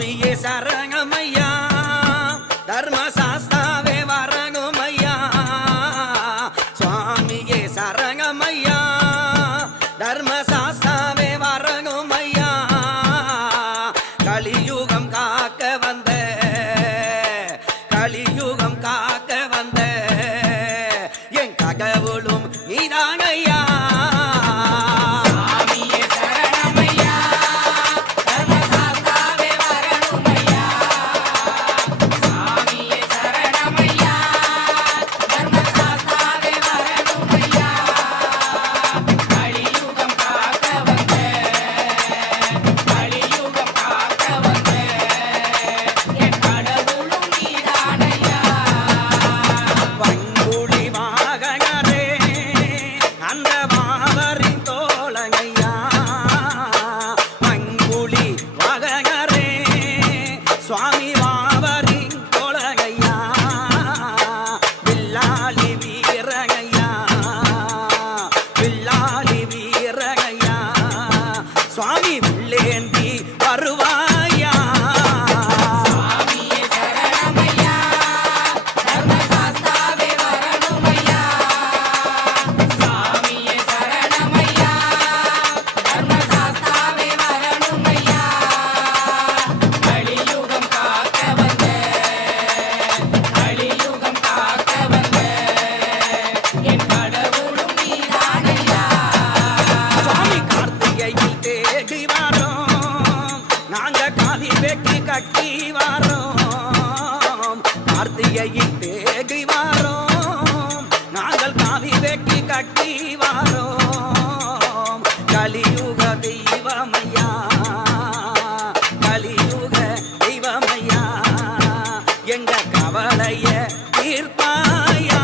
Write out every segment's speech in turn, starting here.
சுவாமியே சரணமையா தர்மசாஸ்தாவே வரணுமையா சுவாமியே சரணமையா தர்மசாஸ்தாவே வரணுமையா கலியுகம் காக்க வந்த கலியுகம் காக்க வந்த என் கடவுளும் நீதானையா சுவாமி வாவரி தோழகையா வில்லாளி வீரகையா வில்லாளி வீரகையா சுவாமி உள்ளேந்தி வருவாயா சுவாமியே சரணமையா தர்மசாஸ்தாவே வரணுமையா சுவாமியே சரணமையா தர்மசாஸ்தாவே வரணுமையா கட்டி வாரோம் கார்த்திகையில் தேடி வாரோம் நாங்கள் காவி வெட்டி கட்டி வாரோம் கலியுக தெய்வமையா கலியுக தெய்வமையா எங்க கவலைய தீர்ப்பாயா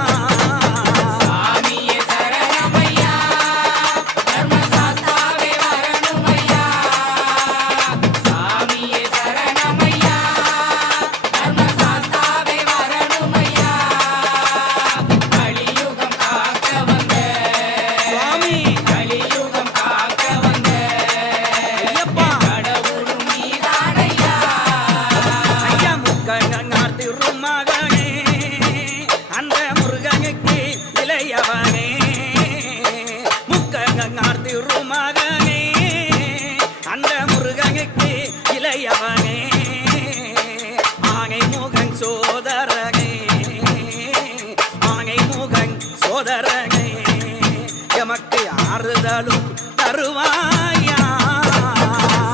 அந்த முருகனுக்கு இளையவனே ஆனை முகன் சோதரனே ஆனை முகன் சோதரனே எமக்கு ஆறுதலும் தருவாயா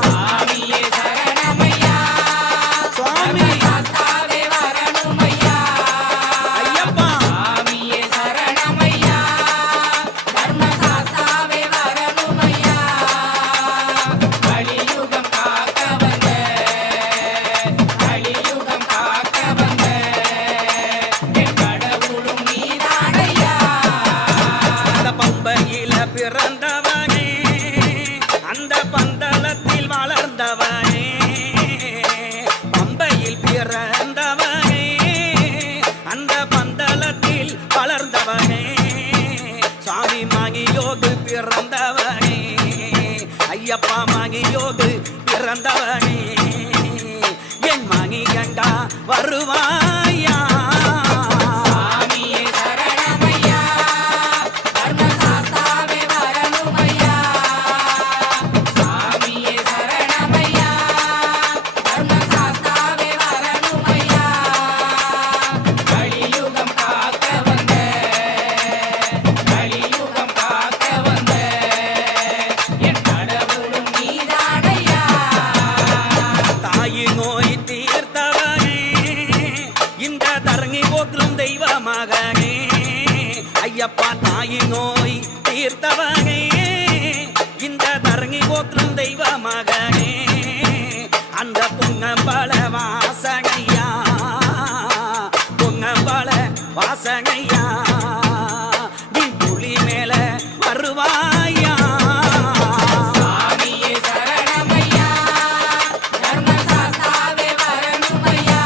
சுவாமியே சரணமையா சுவாமி தர்மசாஸ்தாவே வரணுமையா ஐயப்பா சுவாமியே சரணமையா தர்மசாஸ்தாவே வரணுமையா கலியுகம் காக்க வந்த என் கடவுளும் நீதானையா அந்த பம்பையில பிறந்தவனே அந்த பந்தளத்தில் வளர்ந்தவனே பம்பையில் பிறந்தவனே அந்த பந்தளத்தில் வளர்ந்தவனே சாமி மகியோடு பிறந்தவனே ஐயப்பா மகியோடு பிறந்தவனே என் மகி கண்டா வருவாயா சுவாமியே சரணமையா தர்மசாஸ்தாவே வரணுமையா சுவாமியே சரணமையா தர்மசாஸ்தாவே வரணுமையா கலியுகம் காக்க வந்த என் கடவுளும் நீதானையா தாயி நோய் தீர்த்தவனே இந்த தரணி போற்றும் தெய்வ மகனே ஐயப்பா தாயி நோய் தீர்த்தவனே இந்த தரணி போற்றும் தெய்வ மகனே அந்த பொங்கம்பல வாசனையா பொங்கம்பல வாசனையா நீ புலி மேல வருவாயா சுவாமியே சரணமையா தர்மசாஸ்தாவே வரணுமையா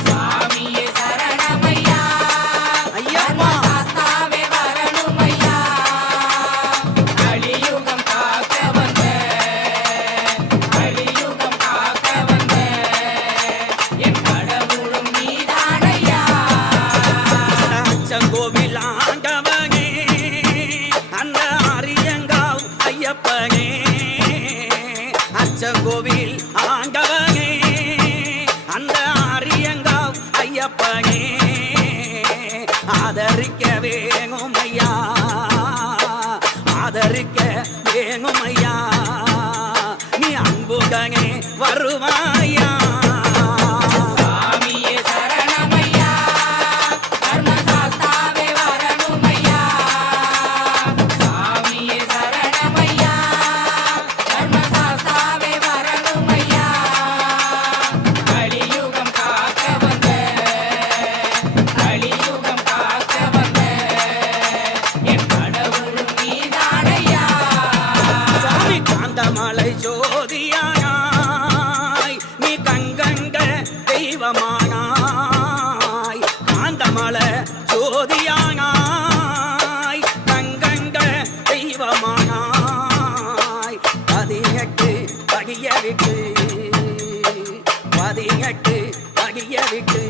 சுவாமியே சரணமையா ஐயப்பா தர்மசாஸ்தாவே வரணுமையா கலியுகம் காக்க வந்த ஐயப்பனே அச்சங்கோவில் ஆண்டவனே அந்த ஆரியங்காவ் ஐயப்பனே ஆதரிக்க வேணும் ஐயா ஆதரிக்க வேணும் ஐயா நீ அன்புடனே வருவாயா சாமியே சரணமையா தர்மசாஸ்தாவே வரணுமையா சாமியே சரணமையா தர்மசாஸ்தாவே வரணுமையா கலியுகம் காக்க வந்த என் கடவுளும் நீதானையா சாமி காந்தமலை ஜோதியானாய் நீ கண்கண்ட தெய்வமானாய் காந்தமலை ஜோதியானாய் கண்கண்ட தெய்வமானாய் 18 படிய விட்டு 18 படிய விட்டு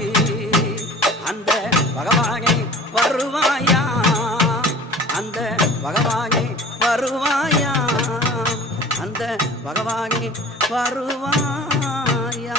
அந்த பகவானே வருவாயா அந்த பகவானே வருவாயா அந்த பகவானே வருவாயா